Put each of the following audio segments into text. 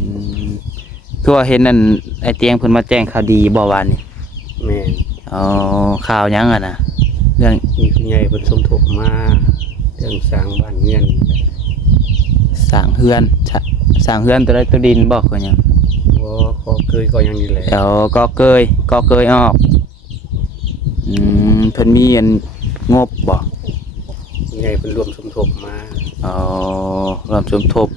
อืมคือว่าเห็นนั่นไอเตียงเพิ่นมาแจ้งข่าวดีบ่วานนี่แม่นอ๋อข่าวหยังอ่ะนะเรื่องมีผู้ใหญ่เพิ่นสมทบมาเรื่องสร้างบ้านเรือนสร้างเฮือนสร้างเฮือนตัวใดตัวดินบ่คือหยังบ่ขอเคยก็ยังนี่แหละเดี๋ยวก็เกยออกเพิ่นมีอันงบบ่ผู้ใหญ่เพิ่นรวมสมทบมาอ๋อรวมสมทบ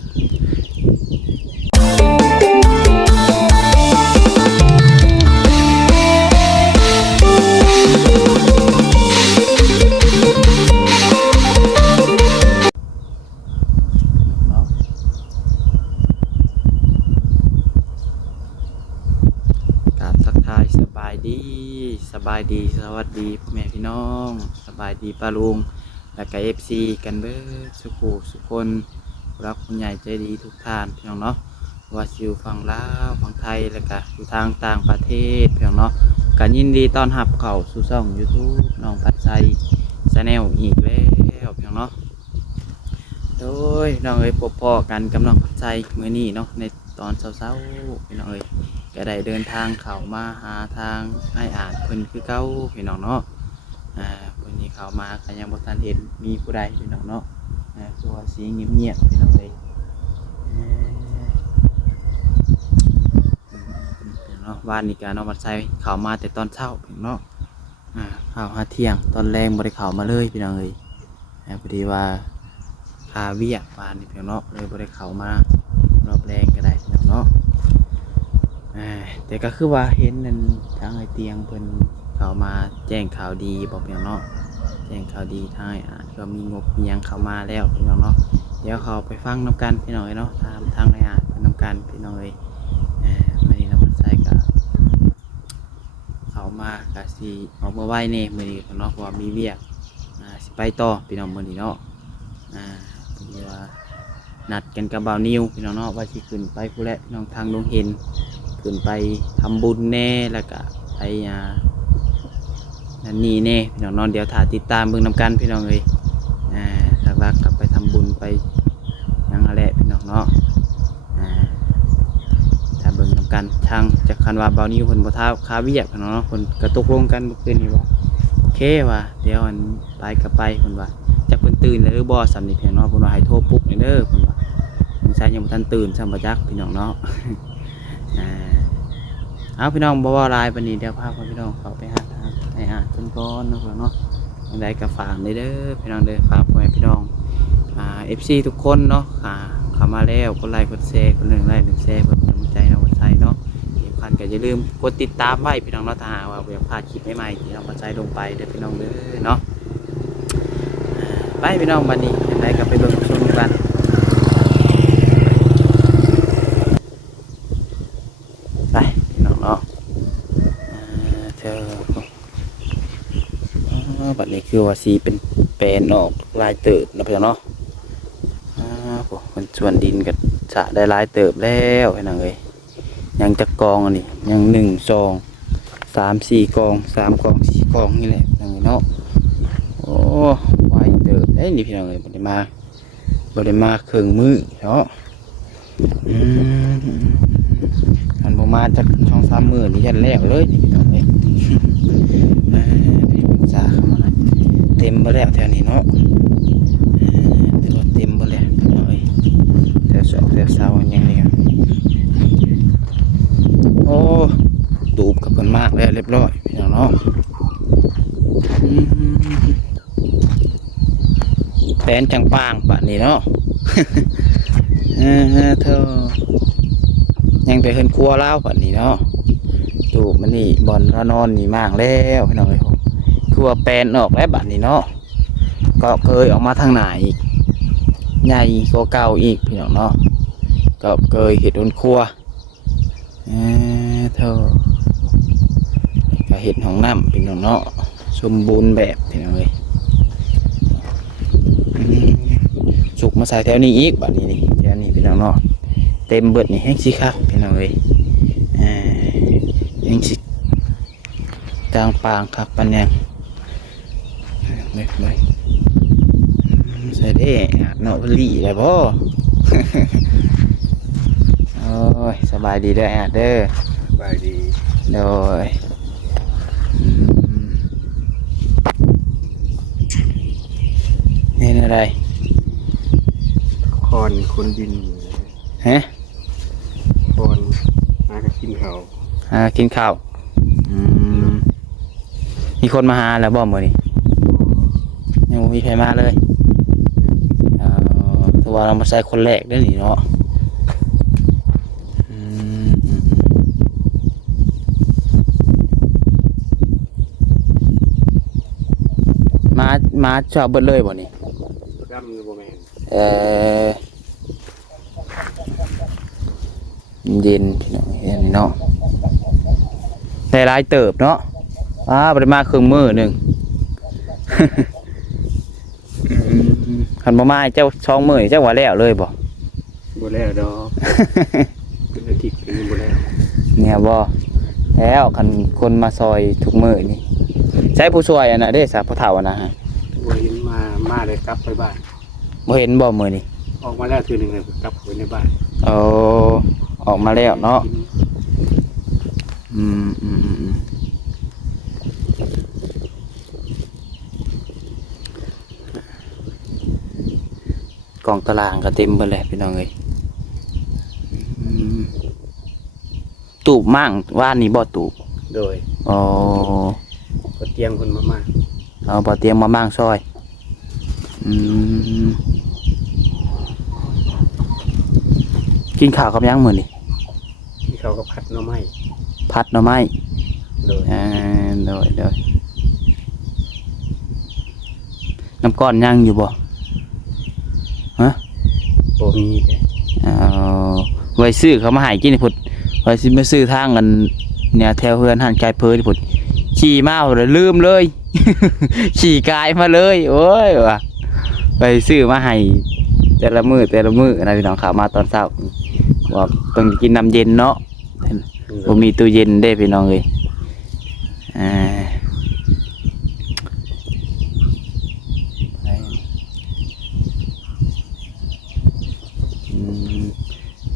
การทักทายสบายดีสวัสดีแม่พี่น้องสบายดีป้าลุงและก็ FC กันเบิดสุขุสุคนรักคุณใหญ่ใจดีทุกท่านพี่น้องเนาะว่าสิอยู่ฝั่งลาวฝั่งไทยแล้วก็อยู่ทางต่างประเทศพี่น้องเนาะก็ยินดีต้อนรับเข้าสู่ช่อง YouTube น้องพัดใจชาแนลอีกแล้วพี่น้องเนาะโดยน้องเอ้ยพบพ่อกันกำลังพัดใจมื้อนี้เนาะในตอนเช้าๆพี่น้องเอ้ยก็ได้เดินทางเข้ามาหาทางไอ้อาจเพิ่นคือเก่าพี่น้องเนาะวันนี้เข้ามาก็ยังบ่ทันเห็นมีผู้ใดพี่น้องเนาะตัวสีเงียบๆพี่น้องเอ้ยเนาะวันนี้ก็น้องพัดใจเข้ามาแต่ตอนเช้าพี่น้องเนาะเข้าหาเที่ยงตอนแรงบ่ได้เข้ามาเลยพี่น้องเอ้ยพอดีว่าคาเวียกวันนี้พี่น้องเนาะเลยบ่ได้เข้ามารอบแรงก็ได้พี่น้องเนาะแต่ก็คือว่าเห็นนั่นทางไอเตียงเพิ่นเข้ามาแจ้งข่าวดีบอกพี่น้องเนาะแจ้งข่าวดีทางไอ้อาจก็มีงบมีหยังเข้ามาแล้วพี่น้องเนาะเดี๋ยวเขาไปฟังนำกันพี่น้องเนาะทางไอ้อาจไปนำกันพี่น้องวันนี้เราใส่กับเข้ามากะสิออกมาไหว้เน่มื้อนี้เนาะเพราะว่ามีเวียกสิไปต่อพี่น้องมื้อนี้เนาะเพิ่นว่านัดกันกับบ่าวนิวพี่น้องเนาะว่าสิขึ้นไปผู้แลพี่น้องทางดงเห็นขึ้นไปทำบุญแน่แล้วก็ไปนั่นนี่แน่พี่น้องนอนเดี๋ยวถ่ายติดตามเบิ่งนำกันพี่น้องเลยหลักๆกลับไปทำบุญไปยังอะไรพี่น้องเนาะถ้าเบิ่งนำกันทางจากคันว่าเบานี้คนบ่ท้าคาเวียกพี่น้องเนาะคนกระตุกลงกันเมื่อคืนนี้ว่าโอเคว่ะเดี๋ยวอันไปกับไปคนว่าจากคนตื่นแล้วหรือบ่สำนึกพี่น้องเนาะคนว่าให้โทรปลุกเด้อคนว่าใช่ยังบ่ทันตื่นซ้ำบ่จักพี่น้องเนาะเอาพี่น้องบ่ว่าลายปานนี้เดี๋ยวพาพี่น้องเข้าไปหาทางไอ้อาจเพิ่นก่อนเนาะพี่น้องเนาะทางใดก็ฝากเด้อพี่น้องเด้อฝากพ่อแม่พี่น้องFC ทุกคนเนาะเข้ามาแล้วกดไลค์กดแชร์คน1ไลค์1แชร์เพื่อเป็นกำลังใจน้องวัดใจเนาะที่สำคัญก็อย่าลืมกดติดตามไว้พี่น้องเนาะถ้าหากว่าอยากพลาดคลิปใหม่ๆที่น้องวัดใจลงไปเด้อพี่น้องเด้อเนาะไปพี่น้องบัดนี้ทางใดก็ไปเบิ่งชมกันไปพี่น้องเนาะบัดนี้คือว่าสีเป็นแปลนออกลายเติบนะพี่น้องเนาะมันส่วนดินกับสะได้ลายเติบแล้วพี่น้องเอ้ยยังจะกองอันนี้ยัง1 2 3 4 กอง3 กอง 4 กองนี่แหละพี่น้องเนาะโอ้ไวเติบได้นี่พี่น้องเอ้ยบ่ได้มาครึ่งมื้อเนาะมันบ่มาจาก2-3 มื้อนี่ยันแล้วเลยนี่พี่น้องเอ้ยจ้าเข้ามาเต็มไปแล้วแถวนี้เนาะเต็มไปแล้วแถวสองแถวเสาอย่างนี้โอ้ตูบกับเพิ่นมากแล้วเรียบร้อยพี่น้องเนาะแผนจังปางป่านนี้เนาะเธอยังไปเฮินครัวเล่าป่านนี้เนาะตูบมันนี่บอลระนอนนี่มากแล้วพี่น้องเลยคือว่าแปลนออกแล้วบัดนี้เนาะก็เคยออกมาทางไหนอีกใหญ่กว่าเก่าอีกพี่น้องเนาะก็เคยเห็ดบนครัวเท่าก็เห็ดของน้ำพี่น้องเนาะสมบูรณ์แบบพี่น้องเลยสุกมาใส่แถวนี้อีกบัดนี้นี่แถวนี้พี่น้องเนาะเต็มเบิดนี่แห้งสิคักพี่น้องเลยแห้งสิจางปางคักปันยังไม่ใส่ได้เนาะผลีเลยพ่อ ยสบายดีเด้อแอดเด้อ สบายดี โดยนี่อะไร คอนคนดิน ฮะ คอนมากระกินเขา กินข้าวมีคนมาหาแล้วบ่มื้อนี้ยังบ่มีใครมาเลยถือว่าเรามาใส่คนแรกได้อนี่เนาะมาชอบเบิดเลยบ่นี่ ดำหรือบ่แม่น เย็นพี่น้องเย็นนี่เนาะได้หลายเติบเนาะบ่ได้มาครึ่งมื้อหนึง คันบ่มาให้เจ้าช่องมื้อเจ้าว่าแล้วเลยบ่ บ่แล้วดอกเป็นอาทิตย์ก็ยังบ่แล้ว เนี่ยบ่แล้วคันคนมาซอยทุกมื้อนี่ใช้ผู้ช่วยอันน่ะเด้สาผู้เฒ่าอะนะฮะ บ่เห็นมาเลยกลับไปบ้าน บ่เห็นบ่มื้อนี้ ออกมาแล้วทีนึงเลยกลับไปในบ้าน เอาออกมาแล้วเนาะกล่องตารางก็เต็มเบิดเลยพี่น้องเอ้ยตูบมั่งว่านนี้บ่ตูบ โดย อ๋อ ก็เตรียมคนมา เอาบ่เตรียมมามั่งซอยกินข้าวกับยังมื้อนี้ ที่เขาก็พัดหน่อไม้ พัดหน่อไม้ โดย โดยน้ำก้อนยังอยู่บ่ฮะ บ่มีแต่ ไว้ซื้อเขามาให้กินนี่พุ่นไว้สิมาซื้อทางกันเนี่ยแถวเฮือนหันไกลเพอนี่พุ่นขี่มาพุ่นแล้วลืมเลย ขี่กายมาเลยโอ้ยว่ะไปซื้อมาให้แต่ละมื้อนะพี่น้องข่าวมาตอนเช้าว่าต้องกินน้ำเย็นเนาะผมมีตู้เย็นได้พี่น้องเลย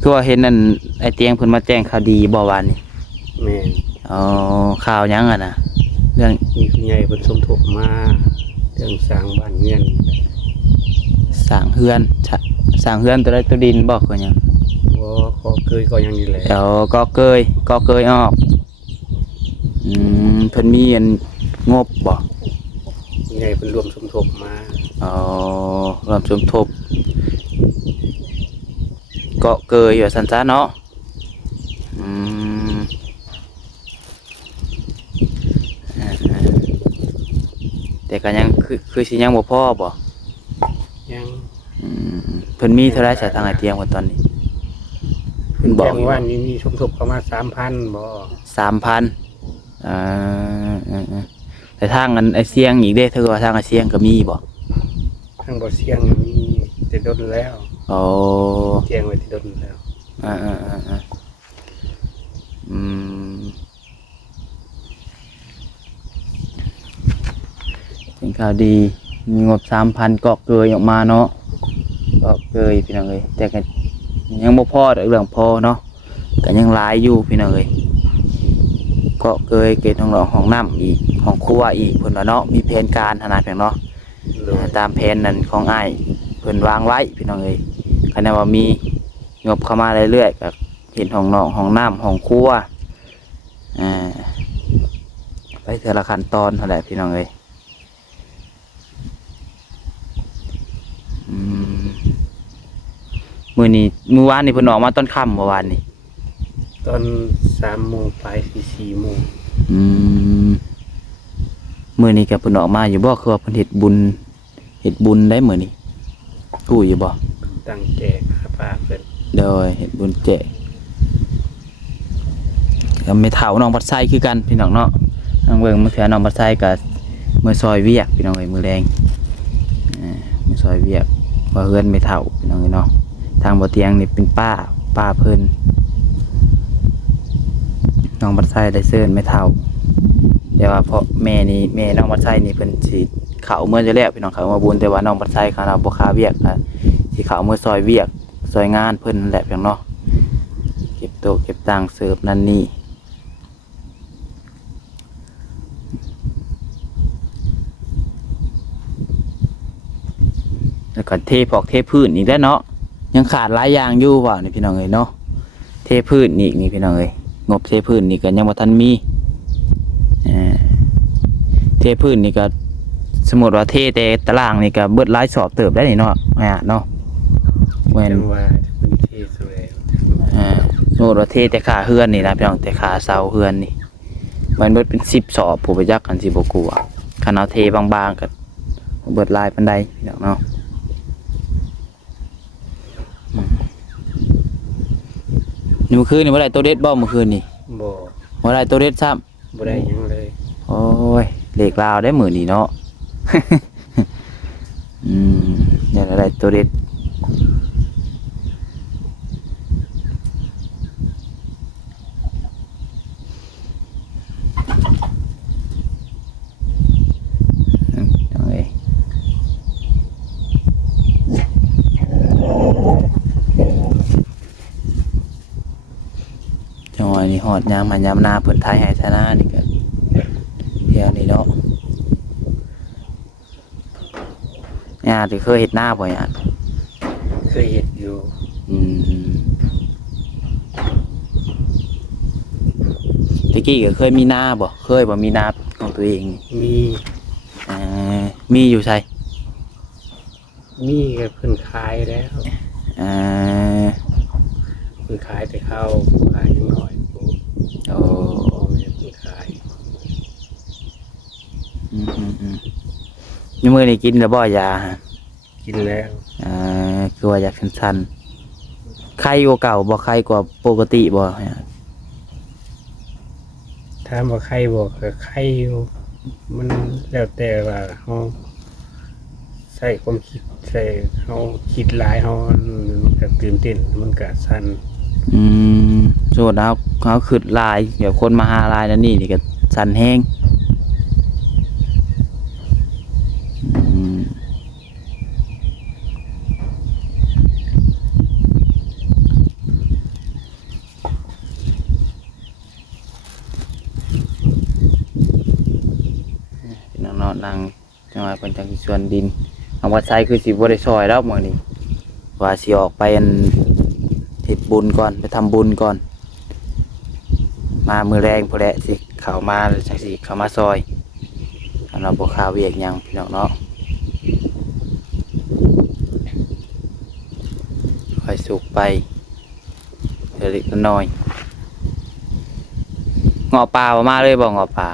คือว่าเห็นนั่นไอเตียงเพิ่นมาแจ้งข่าวดีบ่วานนี่ แม่น อ๋อข่าวยังอ่ะนะเรื่อง มีผู้ใหญ่เพิ่นสมทบมาเรื่องสร้างบ้านเรือน สร้างเฮือนตัวใดตัวดินบอกคือหยัง บ่ขอเคยก็ยังนี่แหละ เดี๋ยวก็เกยออกเพิ่นมีอันงบบ่ ผู้ใหญ่เพิ่นรวมสมทบมา อ๋อรวมสมทบก็เกยอยู่ซั่นซะเนาะแต่ก็ยังคือสิยังบ่พอบ่ ยัง เพิ่นมีเท่าไรสายทางไอเตียงว่าตอนนี้เพิ่นบอก แจ้ง อยู่ ว่านี่มีสมทบเข้ามา 3,000 บ่ 3,000แต่ทางอันไอเสียงอีกเด้ถ้าเกิดว่าทางไอเสียงก็มีบ่ ทางบ่เสียงมีแต่ดนแล้ว โอ้ แจ้งไว้ที่ดนแล้ว เป็นข่าวดีมีงบ 3,000 ก็เกยออกมาเนาะก็เกยพี่น้องเอ้ยแต่ก็ยังบ่พอเรื่องพอเนาะก็ยังหลายอยู่พี่น้องเอ้ยก็เกยเกณฑ์ห้องน้ำอีกห้องครัวอีกเพิ่นว่าเนาะมีแผนการขนาดเพียงเนาะ โดย ตามแผนนั้นของอ้ายเพิ่นวางไว้พี่น้องเอ้ยคันว่ามีงบเข้ามาเรื่อยๆก็เห็นห้องนอกห้องน้ำห้องครัวไปแต่ละขั้นตอนเท่าไหร่พี่น้องเอ้ยมื้อวานนี่เพิ่นออกมาตอนค่ำเมื่อวานนี่ ตอน3 โมงไป4 โมง มื้อนี้ก็เพิ่นออกมาอยู่บ่คือว่าเพิ่นเฮ็ดบุญได้มื้อนี้รู้อยู่บ่ ตั้งแจกหาปลาเพิ่น โดยเฮ็ดบุญแจกก็ไม่เฒ่าน้องบัดไซคือกันพี่น้องเนาะทางเบิ่งมื้อเทื่อน้องบัดไซก็มื้อซอยเวียกพี่น้องเอ้ยมื้อแรงมื้อซอยเวียกว่าเฮือนไม่เฒ่าพี่น้องเอ้ยเนาะทางบ่เตียงนี่เป็นป้าเพิ่นน้องบัดไซได้เชิญไม่เฒ่าแต่ว่าเพราะแม่น้องบัดไซนี่เพิ่นสิเข้าเมื่อจะแล้วพี่น้องเข้ามาบุญแต่ว่าน้องบัดไซเขาบ่ค่าเวียกสิเข้ามื้อซอยเวียกซอยงานเพิ่นนั่นแหละพี่น้องเนาะเก็บ โต๊ะเก็บตังค์เสิร์ฟนั่นนี่แล้วก็เทพอกเทพื้นอีกแล้วเนาะยังขาดหลายอย่างอยู่ว่ะนี่พี่น้องเอ้ยเนาะเทพื้นอีกนี่พี่น้องเอ้ยงบเทพื้นนี่ก็ยังบ่ทันมีเทพื้นนี่ก็สมมุติว่าเทแต่ตารางนี่ก็เบิดหลายสอบเติบได้นี่เนาะเนาะแม่น จังว่าเป็นที่สวย สมมุติว่าเทแต่ขาเฮือนนี่นะพี่น้องแต่ขาเสาเฮือนนี่มันเบิดเป็น10สอบผู้ไปยักกันสิบ่กลัวคันเอาเทบางๆก็เบิดหลายปานใดพี่น้องเนาะนี่เมื่อคืนนี่บ่ได้ตัวเด็ดบ่เมื่อคืนนี่ บ่ บ่ได้ตัวเด็ดซ้ำ บ่ได้หยังเลย โอ้ยเลขลาวได้มื้อนี้เนาะ อย่าได้ตัวเด็ดเอาไว้จังหวะนี้ฮอดยามมายามหน้าเพิ่นท้ายให้ทนานี่ก็เดี๋ยวนี้เนาะย่าที่เคยเฮ็ดหน้าบ่ย่า เคยเฮ็ดอยู่ ตะกี้ก็เคยมีหน้าบ่เคยบ่มีหน้าของตัวเองนี่ มี อ่ามีอยู่ใช่ มีก็เพิ่นขายแล้ว อ่า เพิ่นขายแต่ข้าวขายยังน้อยโอ้ โอ้ แม่เพิ่นขาย นี่มื้อนี้กินแล้วบ่ยาฮะ กินแล้ว คือว่าอยากสั้นๆไข้กว่าเก่าบ่ไข้กว่าปกติบ่ฮะ ถ้าบ่ใครบอกก็ใครอยู่มันแล้วแต่ว่าเฮาใส่ความคิดใส่เฮาคิดหลายเฮามันก็ตื่นเต้นมันก็สั่น โสดเอาเขาขึ้นลายเดี๋ยวคนมาหาลายนั่นนี่ก็สั่นแห้งน้องๆนั่งจังหวะเป็นจังสิชวนดินทางวัดไซคือสิบ่ได้ซอยแล้วมื้อนี้ว่าสิออกไปอันเฮ็ดบุญก่อนไปทำบุญก่อนมามื้อแรงพุ่นแหละสิเข้ามาแล้วจังสิเข้ามาซอยถ้าเราบ่ข้าวเวียกหยังพี่น้องเนาะค่อยสุกไปเล็กน้อยเงาะป่าบ่มาเลยบ่เงาะป่า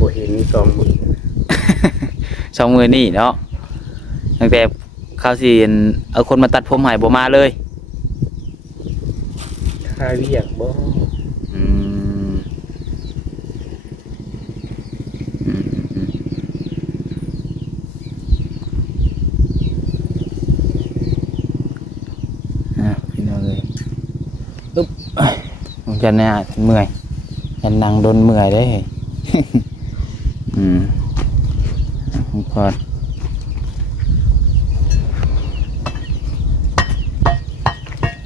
บ่เห็น2 มื้อ สองมือนี่เนาะตั้งแต่เขาสิเอาคนมาตัดผมใหายบ่มาเลย ถ้าเรียกบ่ อืมอืมอืมพี่น้องเลยปึ๊บผมจะเนี่ยเมื่อยจะนั่งโดนเมื่อยได้ พอ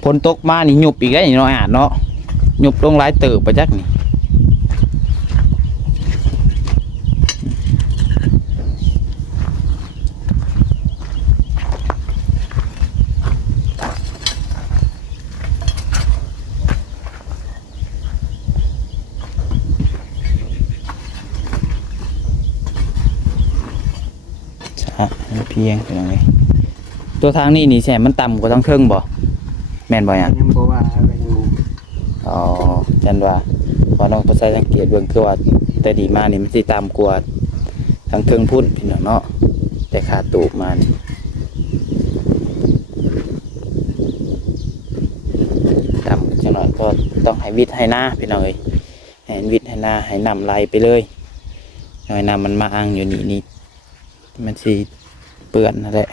ฝนตกมานี่หยุบอีกแล้วนี่เนาะเนาะหยุบลงหลายเติบไปจักนี่เพียงเป็นยังไงตัวทางนี้นี่แสมันต่ำกว่าทางเครื่องบ่แม่นบ่ยัง ยังบ่ว่าอะไรอยู่ อ๋อจันว่าพอน้องประชาสังเกตเบิ่งคือว่าแต่ดีมานี่มันสิต่ำกว่าทางเครื่องพุ่นพี่น้องเนาะแต่ขาตูบมานี่ต่ำจังหน่อยก็ต้องให้วิทย์ให้หน้าพี่น้องเอ้ยให้วิทย์ให้หน้าให้นำไหลไปเลยหน่อยน้ำมันมาอ้างอยู่นี่มันสิเปื้อนนั่นแหละ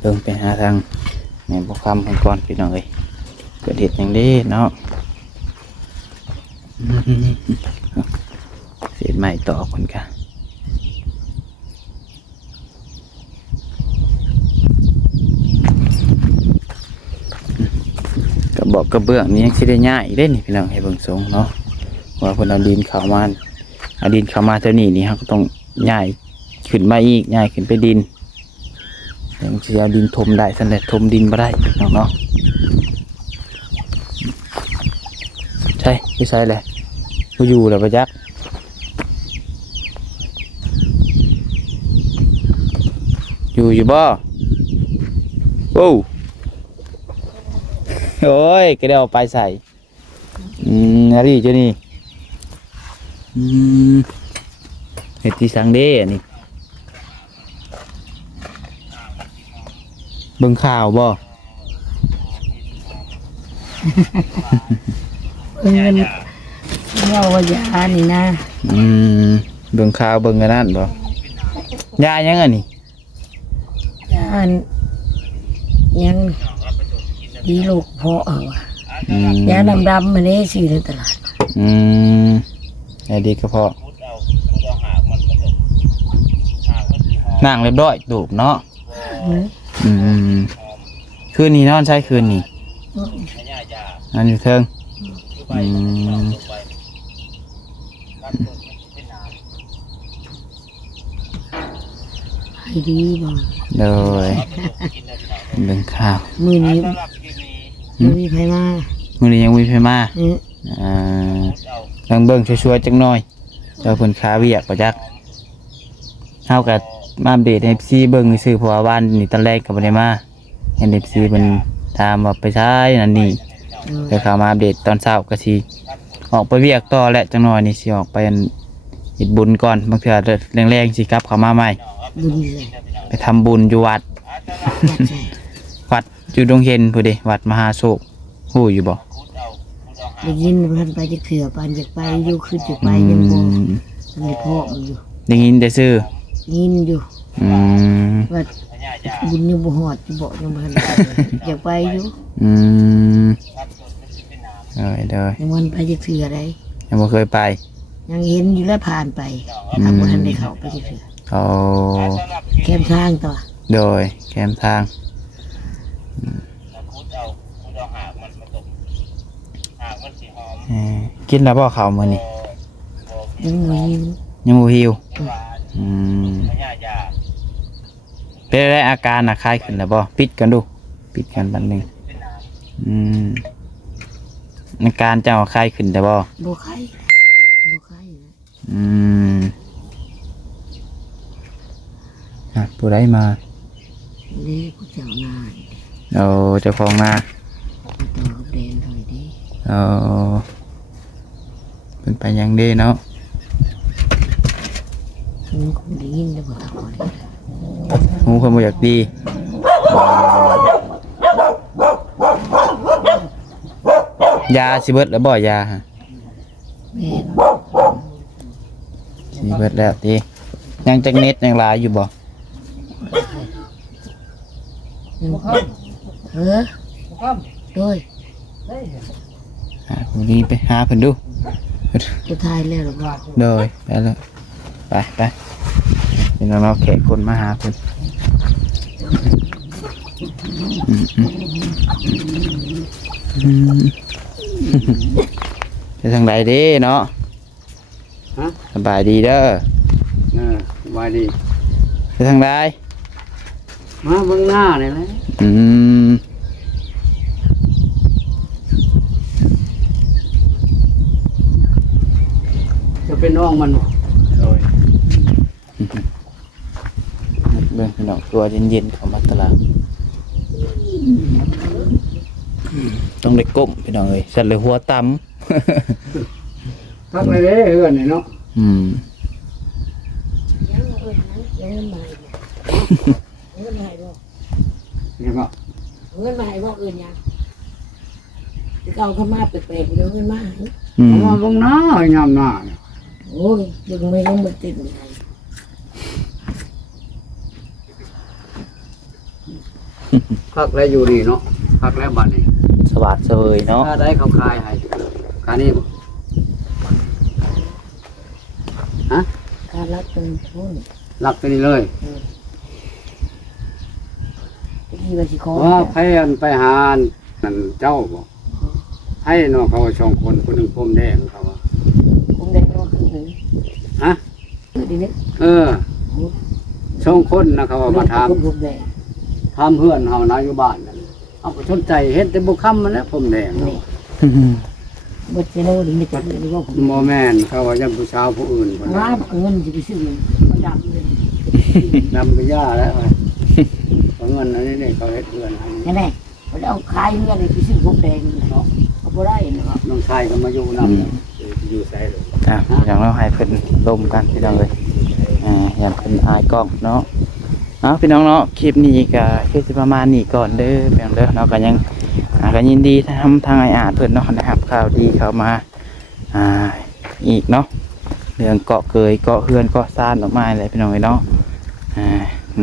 เดินไปหาทางแม่บุคคำก่อนพี่น้องเอ้ย เกิดเหตุอย่างนี้เนาะเศษไม้ต่อคนกันกระบอกกระเบื้องนี้ยังสิได้ง่ายอีกได้นี่พี่น้องให้เบิ่งทรงเนาะว่าเพิ่นเอาดินเข้ามาเอาดินเข้ามาเท่านี้นี่ครับก็ต้องง่ายขึ้นมาอีกง่ายขึ้นไปดินยังสิเอาดินถมได้ซั่นแหละถมดินบ่ได้พี่น้องเนาะใช่ไม่ใช่เลยกูอยู่แล้วปะยักอยู่บ่โอ้โอ้ยก็ได้เอาไปใส่อะไรเจ้านี่เห็ดที่สังเด้อันนี้เบิ่งข่าวบ่ เราว่ายานี่นะ เบิ่งข่าวเบิ่งกันนั่นบ่ยายังอันนี้ ยายังดีลูกพอเอาอะยาดำๆมันนี่ซื้อในตลาด ยาดีกระเพาะนั่งเรียบร้อยตูบเนาะคืนนี้นอนใช่คืนนี้อันอยู่เทิงให้ดีบ่ เลยเบิ่งข่าว มือนี้มีไผมา มื้อนี้ยังมีไผมาลังเบิ่งชัวร์ๆจักหน่อยเจ้าเพิ่นค้าเวียกบ่จักเฮาก็มาอัปเดตให้ FC เบิ่งซื่อเพราะว่าบ้านนี่ตอนแรกก็บ่ได้มาเห็น FC เพิ่นถามว่าไปใช้นั่นนี่ก็เข้ามาอัปเดตตอนเช้าก็สิออกไปเวียกต่อแหละจักหน่อยนี่สิออกไปเฮ็ดบุญก่อนบางเทื่อแรงๆสิกลับเข้ามาใหม่ บุญเลย ไปทำบุญอยู่วัด วัดอยู่ดงเห็นพูดดิวัดมหาโศกฮู้อยู่บ่ ได้ยินมันไปจะเถื่อปานจะไปอยู่คือจะไปยังบ่มันพ่อมันอยู่ ได้ยินแต่ซื่อ ยินอยู่ อืม ว่าบุญยังบ่ฮอดจะบอกยังบ่ทันไปอยากไปอยู่ อืมเด้อ ยังวันไปจะเถื่อได้ ยังบ่เคยไป ยังเห็นอยู่แล้วผ่านไปถ้าบ่ทันได้เข้าไปจะเถื่อ เขา แคมทางต่อ โดยแคมทางกินแล้วบ่ข้าวมื้อนี้ ยังบ่หิว ยังบ่หิวเป็นไรอาการน่ะคลายขึ้นแล้วบ่ปิดกันดูปิดกันแป๊บนึงอาการเจ้าคลายขึ้นแล้วบ่ บ่ไข้บ่ไข้นะ ผู้ใดมา นี่ผู้เจ้าหน้า เอาเจ้าของนา ตัวกับแดนถอยดิ เอาเป็นไปยังดีเนาะ มันคงได้ยินแล้วบ่ตะโกน หูคนบ่อยากดียาสิเบิดแล้วบ่ยาฮะ แม่น สิเบิดแล้วติยังจักเน็ตยังหลายอยู่บ่ โดย วันนี้ไปหาเพิ่นดู จะทายแล้วหรือเปล่า โดยไปแล้วไปเป็นน้องๆแขกคนมาหาเพิ่นไปทางใดเด้เนาะสบายดีเด้อ ว่าดี ไปทางใด มาเบิ่งหน้านี่แหละ จะเป็นน้องมันบ่โดย เบิ่งพี่น้องตัวเย็นๆเข้ามาตลาดต้องได้ก้มพี่น้องเอ้ยสั่นเลยหัวต่ำ พักเลยเด้เฮือนนี่เนาะ เงินมาเงินมาบ่ นี่บ่ เงินมาให้บ่อื่นยังจะเอาเข้ามาแปลกๆเดี๋ยวเงินมาให้ เอามาเบิ่งหน้ายามหน้าเนี่ย โอ้ยยังไม่ลงมาติดเลย พักแล้วอยู่นี่เนาะพักแล้วบัดนี้ ส บาทเสยเนาะ ถ้าได้เขาคายให้คานี่บ่ฮะ การรักเป็นพุ่น หลักตัวนี้เลย ที่ว่าสิขอ ว่าไผอันไปหานั่นเจ้าบ่ไผเนาะเขาว่าช่องคนคนหนึงผมแดงเขาว่า คงได้ก็คือหนึ่ง ฮะ คือดีนิด ช่องคนนะเขาว่ามาถาม ผมแดง ถามเพื่อนเฮานะอยู่บ้านนั่นเอาไปสนใจเฮ็ดแต่บ่ค้ำมันแหล้วผมแดง นี่บดเจโน่ดีไม่จัดเลยว่าผม บ่แม่นเขาว่ายังผู้สาวผู้อื่นคน ว่า นั้น เงินจะไปซื้อมันดำเลย นำไปย่าแล้วเอาเงินอันนี้เขาเฮ็ดเพื่อนให้ นั่นแหละเขาเอาขายเงินไปซื้อผมแดงเนาะเขาบ่ได้เนาะ น้องชายก็มาอยู่นำอยู่ไสเลย อ่ะอย่างเราให้เพิ่นลมกันพี่น้องเลยอย่างเพิ่นอายกล้องเนาะเอาพี่น้องเนาะคลิปนี้ก็คือสิประมาณนี้ก่อนเด้อพี่น้องเด้อเนาะก็ยังก็ยินดีทางไอ้อาจเพิ่นเนาะนะครับข่าวดีเข้ามาอีกเนาะเรื่องเกาะเกยเกาะเฮือนเกาะซ่านออกมาเลยพี่น้องเอ้ยเนาะ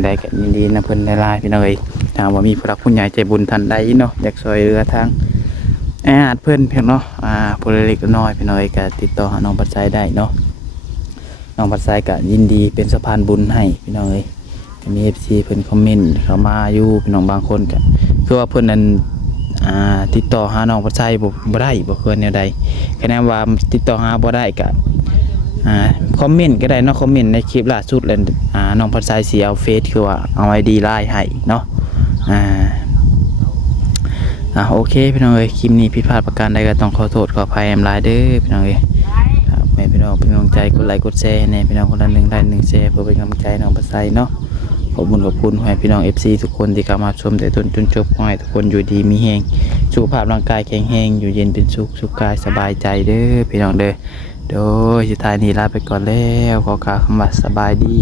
ได้ก็ยินดีนะเพิ่นหลายๆพี่น้องเอ้ยถ้าว่ามีผู้รักผู้ใหญ่ใจบุญท่านใดเนาะอยากช่วยเหลือทางไอ้อาจเพิ่นเพียงเนาะผู้เล็กๆน้อยๆพี่น้องเอ้ยก็ติดต่อหาน้องปัจจัยได้เนาะน้องปัจจัยก็ยินดีเป็นสะพานบุญให้พี่น้องเอ้ยก็มี FC เพิ่นคอมเมนต์เข้ามาอยู่พี่น้องบางคนก็คือว่าเพิ่นนั้นติดต่อหาน้องปัจจัยบ่ได้บ่เคยแนวใดคะแนนว่าติดต่อหาบ่ได้ก็คอมเมนต์ก็ได้เนาะคอมเมนต์ในคลิปล่าสุดแล้วน้องปัจจัยสิเอาเฟซคือว่าเอา ID ไลน์ให้เนาะโอเคพี่น้องเอ้ยคลิปนี้ผิดพลาดประการใดก็ต้องขอโทษขออภัยหลายเด้อพี่น้องเอ้ยครับให้พี่น้องเป็นกำลังใจกดไลค์กดแชร์ให้พี่น้องคนละ1 ไลค์ 1 แชร์เพื่อเป็นกำลังใจน้องปัจจัยเนาะขอบคุณให้พี่น้อง FC ทุกคนที่เข้ามาชมแต่ต้นจนจบขอให้ทุกคนอยู่ดีมีแรงสุขภาพร่างกายแข็งแรงอยู่เย็นเป็นสุขสุขกายสบายใจเด้อพี่น้องเด้อโดยสุดท้ายนี้ลาไปก่อนแล้วขอกล่าวคำว่าสบายดี